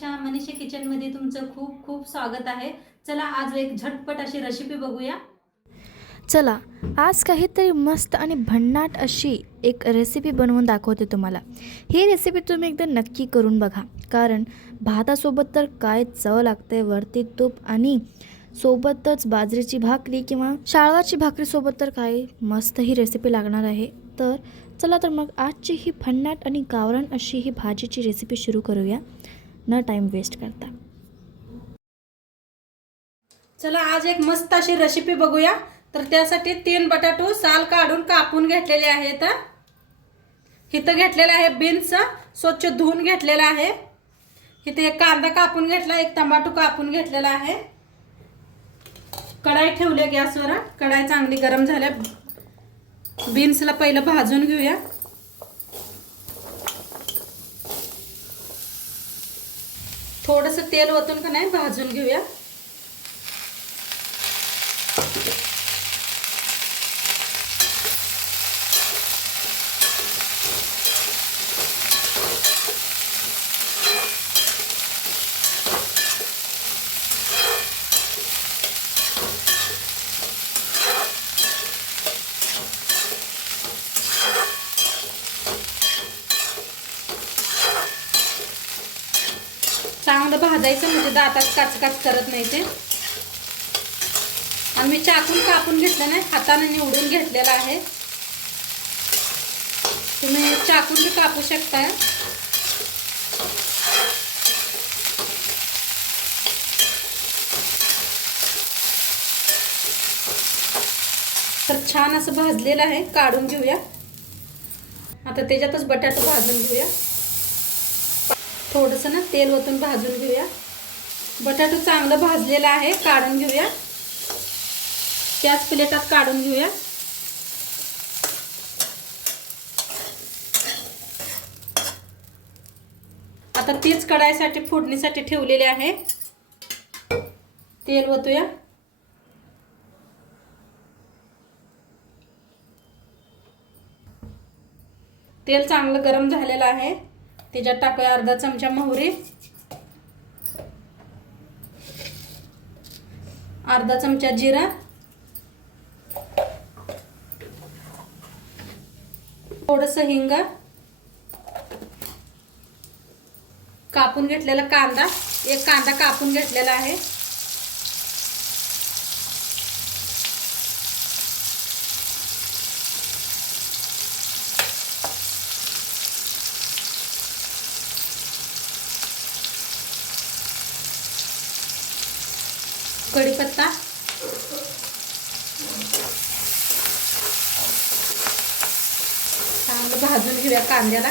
चॅनलमध्ये तुमचं खूप खूप स्वागत आहे. चला आज एक झटपट अशी रेसिपी बघूया. चला आज काहीतरी मस्त आणि भन्नाट अशी एक रेसिपी बनवून दाखवते तुम्हाला. ही रेसिपी तुम्ही एकदा नक्की करून बघा. कारण भातासोबत तर काय चव लागते वरती तूप आणि सोबतच बाजरीची भाकरी किंवा शाळवाची भाकरीसोबत तर काय मस्त ही रेसिपी लागणार आहे. तर चला तर मग आजची ही भन्नाट आणि गावरान अशी ही भाजीची रेसिपी सुरू करूया. न टाईम वेस्ट करता। चला आज एक मस्त अशी रेसिपी बघूया. तर त्यासाठी तीन बटाटो साल काढून कापून घेतलेले आहेत. इथं घेतलेलं आहे बीन्स स्वच्छ धुवून घेतलेला आहे. इथे एक कांदा कापून घेतला एक टमाटो कापून घेतलेला आहे. कढाई ठेवली गॅसवर. कढाई चांगली गरम झाल्या. बीन्सला पहिलं भाजून घेऊया. थोडंसं तेल ओतून का नाही भाजून घेऊया. चांगलं भाजायचं म्हणजे दातात काच काच करत नाही ते. आणि मी चाकून कापून घेतलं नाही हाताने निवडून घेतलेलं आहे. तुम्ही चाकून बी कापू शकता. तर छान असं भाजलेलं आहे काढून घेऊया. आता त्याच्यातच बटाटा भाजून घेऊया. थोडंसं ना तेल ओतून भाजून घेऊया. बटाटो चांगलं भाजलेलं आहे काढून घेऊया. त्याच प्लेटात काढून घेऊया. आता तीच कढाईसाठी फोडणीसाठी ठेवलेले आहे. तेल ओतूया तेल चांगलं गरम झालेलं आहे. त्याच्यात टाकूया अर्धा चमचा मोहरी. अर्धा चमचा जिरा. थोडस हिंग. कापून घेतलेला कांदा. एक कांदा कापून घेतलेला आहे. कढीपत्ता. चांगलं भाजून घेऊया कांद्याला.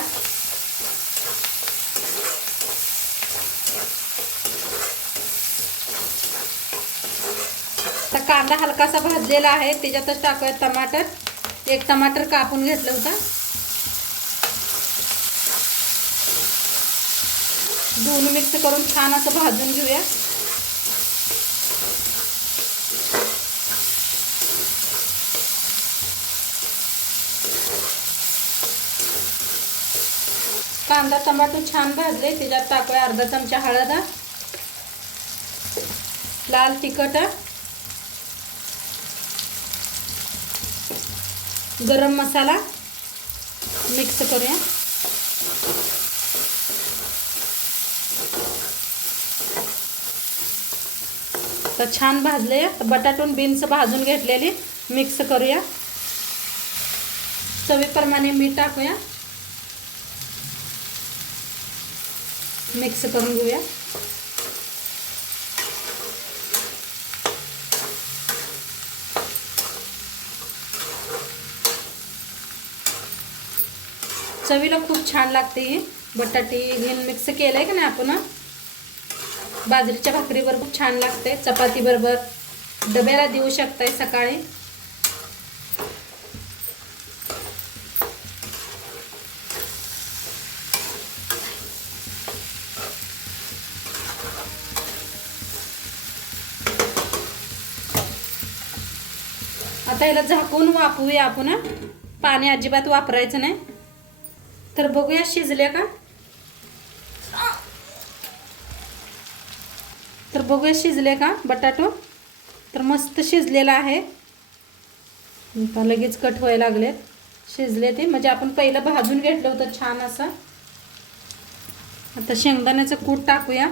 तर कांदा हलकासा भाजलेला आहे त्याच्यातच टाकूया टमाटर. एक टमाटर कापून घेतलं होतं. दोन मिक्स करून छान असं भाजून घेऊया. कांदा टमाटो छान भाजले. त्याच्यात टाकूया अर्धा चमचा हळद. लाल तिखट. गरम मसाला. मिक्स करूया. तर छान भाजले. बटाटून बीन्स भाजून घेतलेली. मिक्स करूया. चवीप्रमाणे मीठ टाकूया. मिक्स करून घेऊया चवीला खूप छान लागते ही. बटाटी घेऊन मिक्स केलंय का नाही आपण? बाजरीच्या भाकरीवर खूप छान लागते. चपाती बरोबर डब्याला देऊ शकताय सकाळी. आता याला झाकून वापरूया आपण पाणी अजिबात वापरायचं नाही. तर बघूया शिजल्या का? तर बघूया शिजले का बटाटो? तर मस्त शिजलेला आहे. आता लगेच कट व्हायला लागलेत. शिजले ते. म्हणजे आपण पहिलं भाजून घेतलं होतं छान असं. आता शेंगदाण्याचं कूट टाकूया.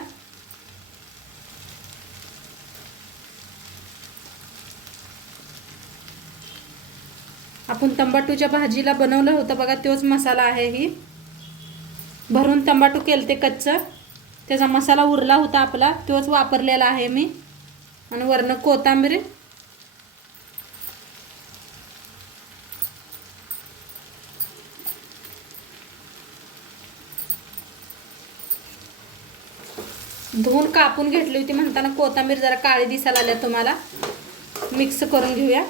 आपण तंबाटूच्या भाजीला बनवलं होतं बघा तोच मसाला आहे ही. भरून तंबाटू केलं ते कच्चं. त्याचा मसाला उरला होता आपला तोच वापरलेला आहे मी. आणि वरनं कोथांबीर. धुवून कापून घेतली होती म्हणताना कोथांबीर जरा काळी दिसायला आल्या तुम्हाला. मिक्स करून घेऊया.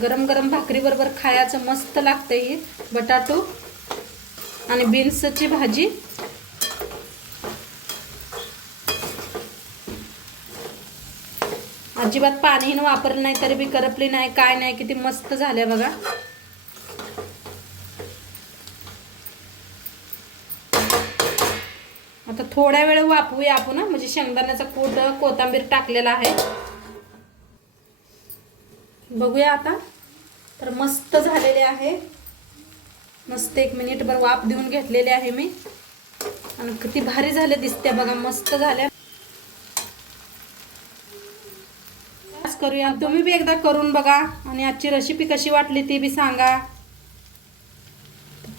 गरम गरम भाकरीबरोबर खायचं मस्त लागते ही. बटाटो आणि बीन्सची भाजी. अजिबात पाणी वापरलं नाही तरी बी करपली नाही काय नाही किती मस्त झाल्या बघा. आता थोड्या वेळ वापरूया आपण म्हणजे शेंगदाण्याचा कूट कोथांबीर टाकलेला आहे. बघूया आता. तर मस्त झालेले आहे. मस्त एक मिनिटभर वाफ देऊन घेतलेले आहे मी. आणि किती भारी झाले दिसते बघा मस्त झाल्या करूया. तुम्ही बी एकदा करून बघा आणि आजची रेसिपी कशी वाटली ती बी सांगा.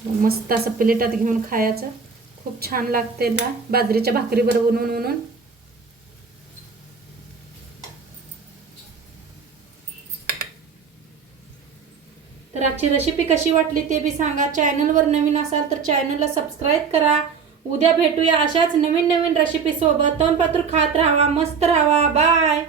मस्त असं प्लेटात घेऊन खायचं. खूप छान लागते ना. बाजरीच्या भाकरीवर बनवून बनवून तर आजची रेसिपी कशी वाटली ते बी सांगा. चॅनलवर नवीन असाल तर चॅनलला सबस्क्राईब करा. उद्या भेटूया अशाच नवीन नवीन रेसिपी सोबत तनपात्र खात राहावा मस्त राहावा बाय